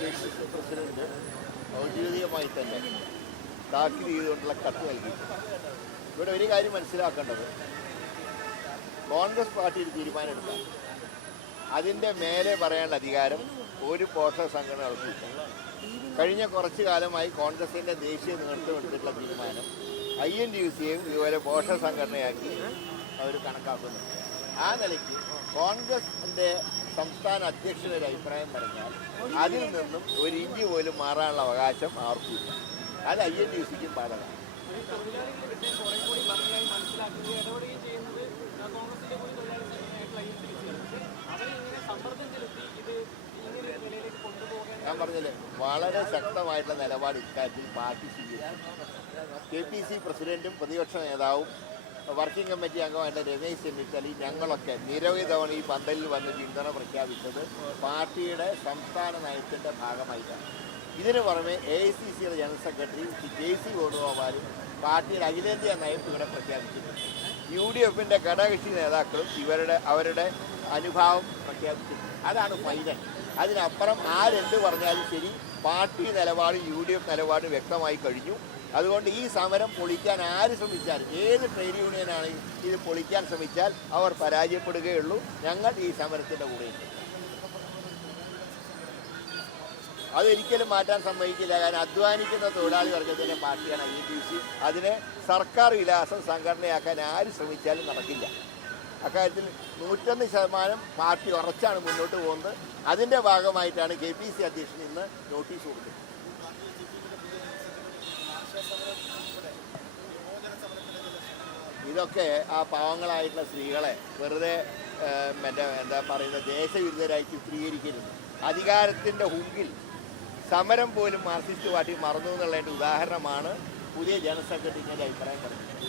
KCC president ഔദ്യോഗികമായി തന്നെ താക്കീത് ചെയ്തുകൊണ്ടുള്ള കത്ത് നൽകി. ഇവിടെ ഒരു കാര്യം മനസ്സിലാക്കേണ്ടത്, കോൺഗ്രസ് പാർട്ടി ഒരു തീരുമാനമെടുക്കാം, അതിൻ്റെ മേലെ പറയാനുള്ള അധികാരം ഒരു പോഷക സംഘടനകൾക്കില്ല. കഴിഞ്ഞ കുറച്ചു കാലമായി കോൺഗ്രസിൻ്റെ ദേശീയ നേതൃത്വം എടുത്തിട്ടുള്ള തീരുമാനം INTUCയെയും ഇതുപോലെ പോഷക സംഘടനയാക്കി അവർ കണക്കാക്കുന്നു. ആ നിലയ്ക്ക് കോൺഗ്രസിൻ്റെ സംസ്ഥാന അധ്യക്ഷൻ്റെ ഒരു അഭിപ്രായം പറഞ്ഞാൽ അതിൽ നിന്നും ഒരു ഇഞ്ച് പോലും മാറാനുള്ള അവകാശം ആർക്കുമില്ല. അത് INTUCക്കും ബാധകമാണ്. ഞാൻ പറഞ്ഞില്ലേ, വളരെ ശക്തമായിട്ടുള്ള നിലപാട് ഇക്കാര്യത്തിൽ പാർട്ടി സ്വീകരിച്ചു. KPC പ്രസിഡന്റും പ്രതിപക്ഷ നേതാവും വർക്കിംഗ് കമ്മിറ്റി അംഗമായിട്ട് രമേശ് ചെന്നിത്തലയും ഞങ്ങളൊക്കെ നിരവധി തവണ ഈ പന്തലിൽ വന്ന് പിന്തുണ പ്രഖ്യാപിച്ചത് പാർട്ടിയുടെ സംസ്ഥാന നയത്തിൻ്റെ ഭാഗമായിട്ടാണ്. ഇതിനു പുറമെ AICCയുടെ ജനറൽ സെക്രട്ടറി JC വേണുഗോപാലും പാർട്ടിയുടെ അഖിലേന്ത്യാ നയം ഇവിടെ പ്രഖ്യാപിച്ചിട്ടുണ്ട്. UDFന്റെ ഘടകകക്ഷി നേതാക്കളും അവരുടെ അനുഭാവം പ്രഖ്യാപിച്ചിട്ടുണ്ട്. അതാണ് ഫൈനൽ. അതിനപ്പുറം ആരെന്ത് പറഞ്ഞാലും ശരി, പാർട്ടി നിലപാട് UDF നിലപാട് വ്യക്തമായി കഴിഞ്ഞു. അതുകൊണ്ട് ഈ സമരം പൊളിക്കാൻ ആര് ശ്രമിച്ചാലും, ഏത് ട്രേഡ് യൂണിയനാണ് ഇത് പൊളിക്കാൻ ശ്രമിച്ചാൽ അവർ പരാജയപ്പെടുകയുള്ളൂ. ഞങ്ങൾ ഈ സമരത്തിൻ്റെ കൂടെയുണ്ട്. അതൊരിക്കലും മാറ്റാൻ സമ്മതിക്കില്ല. കാരണം അധ്വാനിക്കുന്ന തൊഴിലാളി വർഗത്തിൻ്റെ പാർട്ടിയാണ് INTUC. അതിനെ സർക്കാർ വിലാസം സംഘടനയാക്കാൻ ആര് ശ്രമിച്ചാലും നടക്കില്ല. അക്കാര്യത്തിൽ 101% പാർട്ടി ഉറച്ചാണ് മുന്നോട്ട് പോകുന്നത്. അതിൻ്റെ ഭാഗമായിട്ടാണ് KPC അധ്യക്ഷൻ ഇന്ന് നോട്ടീസ് കൊടുത്തത്. ഇതൊക്കെ ആ പാവങ്ങളായിട്ടുള്ള സ്ത്രീകളെ വെറുതെ എന്താ പറയുന്നത്, ദേശവിരുദ്ധരായി ചിത്രീകരിക്കരുത്. അധികാരത്തിൻ്റെ ഹുങ്കിൽ സമരം പോലും മാർക്സിസ്റ്റ് പാർട്ടി മറന്നു എന്നുള്ളതിൻ്റെ ഉദാഹരണമാണ് പുതിയ ജനറൽ സെക്രട്ടറിക്ക് അഭിപ്രായം പറഞ്ഞത്.